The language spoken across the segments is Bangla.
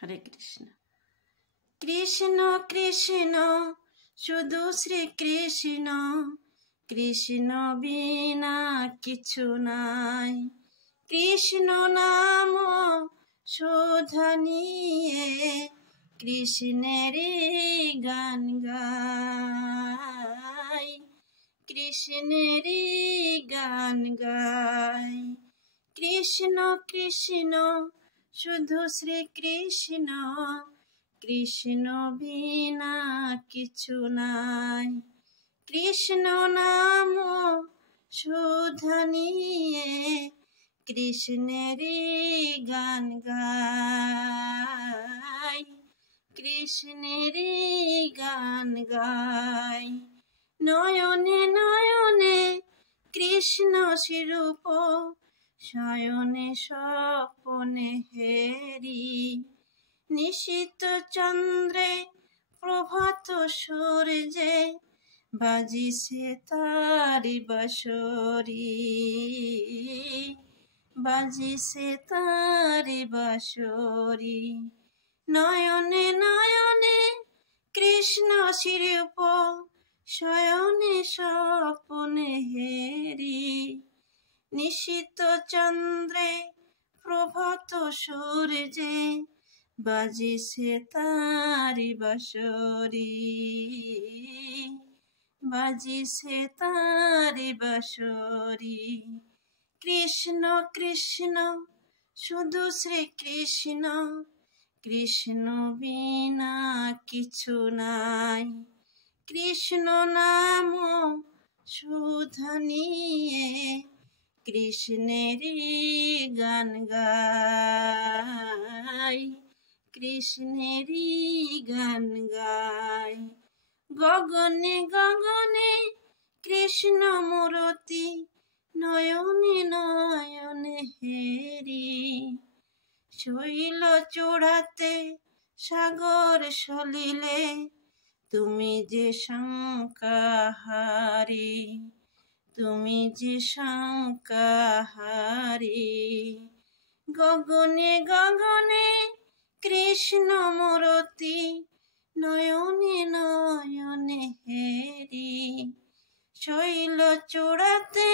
হরে কৃষ্ণ। কৃষ্ণ কৃষ্ণ শুধু শ্রী কৃষ্ণ, কৃষ্ণ বিনা কিছু নাই। কৃষ্ণ নাম শোধা নিয়ে কৃষ্ণের গান গাই, কৃষ্ণের গান গাই। কৃষ্ণ কৃষ্ণ শুধু শ্রী কৃষ্ণ, কৃষ্ণ বিনা কিছু নাই। কৃষ্ণ নাম শোধা নিয়ে কৃষ্ণের গান গাই, কৃষ্ণের গান গাই। নয়নে নয়নে কৃষ্ণ স্বরূপ, শয়নে স্বপনে হেরি। নিশীত চন্দ্রে প্রভাত সূর্যে বাজিছে তারি বাঁশরি, বাজিছে তারি বাঁশরি। নয়নে নয়নে কৃষ্ণ স্বরূপ, শয়নে স্বপনে হেরি। নিশীত চন্দ্রে প্রভাত সূর্যে বাজিছে তারি বাঁশরি, বাজিছে তারি বাঁশরি। কৃষ্ণ কৃষ্ণ শুধু শ্রী কৃষ্ণ, কৃষ্ণ বিনা কিছু নাই। কৃষ্ণ নাম শোধা নিয়ে কৃষ্ণের গান গাই, কৃষ্ণের গান গাই। গগনে গগনে কৃষ্ণ মূরতি, নয়নে নয়নে হেরি। শৈল চূড়াতে সাগর সলিলে তুমি যে শঙ্কাহারি, তুমি যে শঙ্কাহারি। গগনে গগনে কৃষ্ণ মূরতি, নয়নে নয়নে হেরি। শৈল চূড়াতে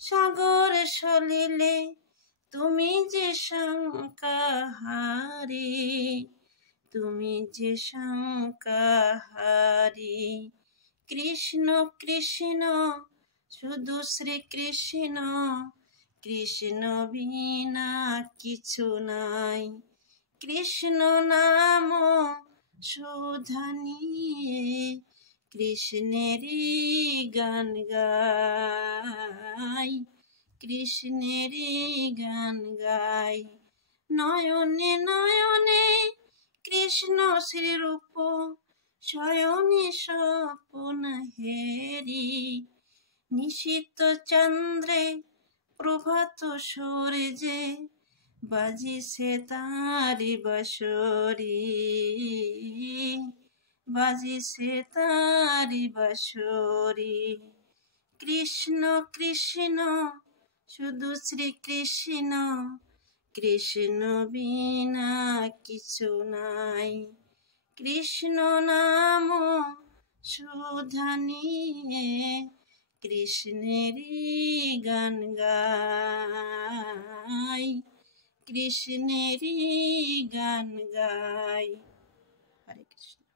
সাগর সলিলে তুমি যে শঙ্কাহারি, তুমি যে শঙ্কাহারি। কৃষ্ণ কৃষ্ণ শুধু শ্রী কৃষ্ণ, কৃষ্ণ বিনা কিছু নাই। কৃষ্ণ নাম শোধা নিয়ে কৃষ্ণের গান গাই, কৃষ্ণের গান গাই। নয়নে নয়নে কৃষ্ণ শ্রীরূপ, শয়নে স্বপন হেরি। নিশীত চন্দ্রে প্রভাত সূর্যে বাজিছে তারি বাঁশরি, বাজিছে তারি বাঁশরি। কৃষ্ণ কৃষ্ণ শুধু শ্রী কৃষ্ণ, কৃষ্ণ বিনা কিছু নাই। কৃষ্ণ নাম শোধা নিয়ে কৃষ্ণের গান গাই, কৃষ্ণের গান গাই। হরে কৃষ্ণ।